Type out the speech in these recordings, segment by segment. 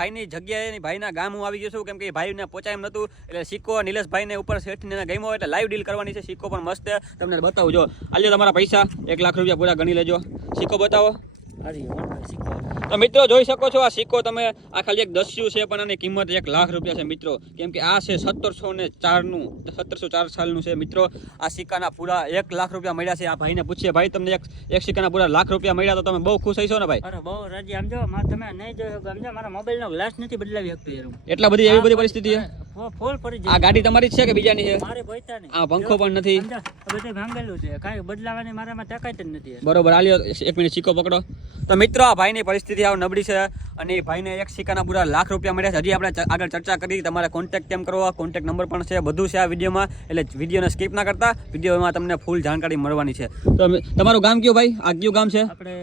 ભાઈની જગ્યાએ ભાઈના ગામ હું આવી ગયો છું, કેમ કે ભાઈને પહોંચાય એમ નતું, એટલે સિક્કો નિલેશભાઈને ઉપર શેઠને ગમ્યો એટલે લાઈવ ડીલ કરવાની છે. સિક્કો પણ મસ્ત તમને બતાવું. જો આલ્યો તમારા પૈસા 1 લાખ રૂપિયા પૂરા ગણી લેજો. સિક્કો બતાવો. તો મિત્રો જોઈ શકો છો આ સિક્કો તમે, આ ખાલી એક દસ્યુ છે પણ આની કિંમત 1 લાખ રૂપિયા છે મિત્રો, કેમ કે આ છે 1704 સાલનું છે મિત્રો. આ સિક્કાના પૂરા 1 લાખ રૂપિયા મળ્યા છે. આ ભાઈને પૂછીએ, ભાઈ તમને એક સિક્કાના પૂરા લાખ રૂપિયા મળ્યા તો તમે બહુ ખુશ થઈશો ને ભાઈ? અરે બહુ રાજી. સમજો તમે નહીં જોયો, સમજો મારા મોબાઈલનો ગ્લાસ નથી બદલાવી શકતો યાર. એટલા બધી એવી બધી પરિસ્થિતિ છે. ફોલ પડી જાય. આ ગાડી તમારી જ છે કે બીજાની છે? મારે પોતાની. આ પંખો પણ નથી, બધું ભાંગેલું છે, કાંઈ બદલાવાની મારામાં તાકાત જ નથી. બરોબર. આલ્યો 1 મિનિટ સિક્કો પકડો. તો મિત્રો આ ભાઈની પરિસ્થિતિ આવ નબળી છે અને ભાઈને એક સિક્કાના પૂરા લાખ રૂપિયા મળ્યા છે. હજી આપણે આગળ ચર્ચા કરી, તમારે કોન્ટેક્ટ કેમ કરવો, કોન્ટેક્ટ નંબર પણ છે, બધું છે આ વિડીયોમાં, એટલે વિડીયોને સ્કીપ ના કરતા, વિડીયોમાં તમને ફૂલ જાણકારી મળવાની છે. તો તમારું ગામ કયું ભાઈ? આ કયું ગામ છે? આપણે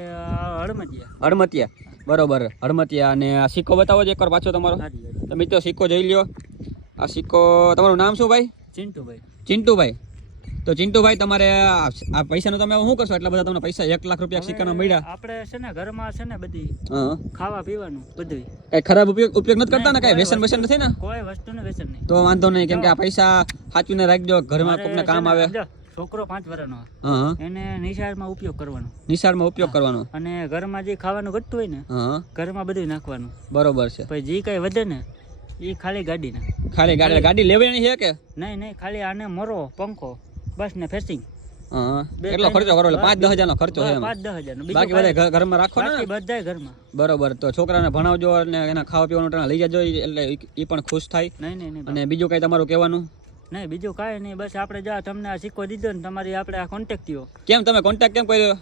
હડમતિયા. બરોબર, હડમતિયા. અને આ સિક્કો બતાવો જ એકવાર પાછો તમારો. તો મિત્રો સિક્કો જોઈ લ્યો. આ સિક્કો, તમારું નામ શું ભાઈ? ચિંટુભાઈ. તો ચિંટુભાઈ તમારે આ પૈસાનું તમે શું કરશો? એટલા બધા તમને પૈસા 1 લાખ રૂપિયા સિક્કાના મળ્યા. આપણે છે ને ઘરમાં છે ને બધી ખાવા પીવાનું બધું. કઈ ખરાબ ઉપયોગ નથી કરતા ને? કઈ વ્યસન નથી ને? કોઈ વસ્તુનું વ્યસન નહીં. તો વાંધો નહીં, કેમ કે આ પૈસા સાચવીને રાખજો, ઘરમાં કોકને કામ આવે. છોકરો 5 વર્ષનો, એને નિશાળમાં ઉપયોગ કરવાનો, અને ઘરમાં જે ખાવાનું ઘટતું હોય ને ઘરમાં બધું નાખવાનું. બરોબર છે. પછી જે કઈ વધે ને એ ખાલી ગાડી લેવાની છે કે નહીં? ખાલી આને મરો, પંખો બસ ને ફેસિંગ. કેટલો ખર્ચો કરો? 5-10 હજારનો ખર્ચો છે. 5-10 હજાર. બાકી બધા ઘરમાં રાખો ને? બધા ઘરમાં. બરોબર. તો છોકરાને ભણાવજો અને એના ખાવા પીવાનું લઈ જજો, એટલે એ પણ ખુશ થાય. નહીં. અને બીજું કઈ તમારું કહેવાનું? નહીં, બીજું કાંઈ નહીં. બસ આપણે જા તમને આ સિક્કો દીધો ને તમારી આપણે આ કોન્ટેક્ટ થયો. કેમ તમે કોન્ટેક્ટ કેમ કર્યો?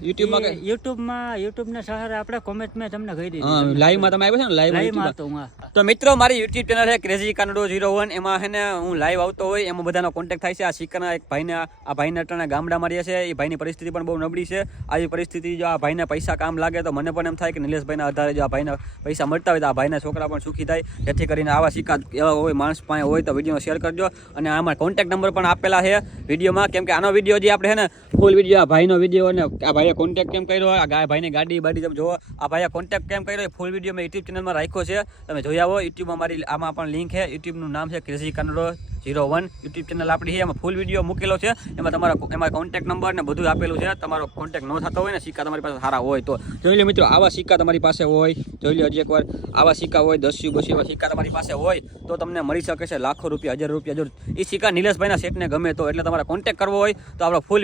યુટ્યુબના સહારે આપણે કોમેન્ટ મેં તમને કહી દીધી. લાઈવમાં તમે આવ્યો છો ને? લાઈવમાં હતો હું. તો મિત્રો મારી યુટ્યુબ ચેનલ છે ક્રેઝી કાનડો 01. એમાં છે ને હું લાઈવ આવતો હોય, એમાં બધાનો કોન્ટેક્ટ થાય છે. આ સિક્કાના એક ભાઈને, આ ભાઈને અટાણે ગામડામાં રહે છે, એ ભાઈની પરિસ્થિતિ પણ બહુ નબળી છે. આવી પરિસ્થિતિ જો આ ભાઈને પૈસા કામ લાગે તો મને પણ એમ થાય કે નિલેશભાઈના આધારે જો આ ભાઈને પૈસા મળતા હોય તો આ ભાઈના છોકરા પણ સુખી થાય. જેથી કરીને આવા સિક્કા એવા હોય માણસ પાસે હોય તો વિડીયો શેર કરજો. અને આમાં કોન્ટેક્ટ નંબર પણ આપેલા છે વિડીયોમાં, કેમ કે આનો વિડીયો જે આપણે છે ને ફૂલ વિડીયો, આ ભાઈનો વિડીયો અને આ ભાઈએ કોન્ટેક્ટ કેમ કર્યો, આ ભાઈની ગાડી તમે જુઓ, આ ભાઈએ કોન્ટેક્ટ કેમ કર્યો, ફૂલ વિડીયો મેં યુટ્યુબ ચેનલમાં રાખ્યો છે, તમે જોઈ આવો. યુટ્યુબમાં મારી આમાં પણ લિંક છે. યુટ્યુબનું નામ છે ક્રેઝી કાનડો 01 યુટ્યુબ ચેનલ આપણી છે. એમાં ફૂલ વિડીયો મૂકેલો છે, એમાં કોન્ટેક્ટ નંબર ને બધું આપેલું છે. તમારો કોન્ટેક્ટ ન થતો હોય ને, સિક્કા તમારી પાસે સારા હોય તો જોઈ લો મિત્રો. આવા સિક્કા તમારી પાસે હોય, જોઈ લો હજી એકવાર. આવા સિક્કા હોય 10 એવા સિક્કા તમારી પાસે હોય તો તમને મળી શકે છે લાખો રૂપિયા, 1000 રૂપિયા. જો એ સિક્કા નિલેશભાઈના શેઠને ગમે તો, એટલે તમારે કોન્ટેક્ટ કરવો હોય તો આપણો ફૂલ